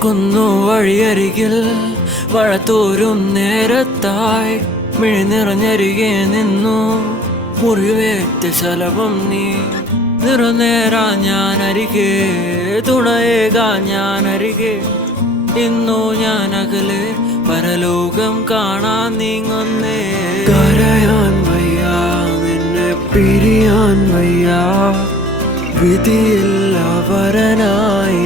ഓർക്കുന്നു വഴിയരികിൽ വഴത്തോരും നേരത്തായി മിഴി നിറഞ്ഞരികെ നിന്നു മുറിവേറ്റ ശലഭം നീ നിറനേരാ ഞാൻ അരികെ തുണയേകാ ഞാൻ അരികെ ഇന്നു ഞാൻ അകലെ പരലോകം കാണാൻ നീങ്ങുന്നേ കരയാൻ വയ്യ നിന്നെ പിരിയാൻ വയ്യ വിധിയില്ല വരനായി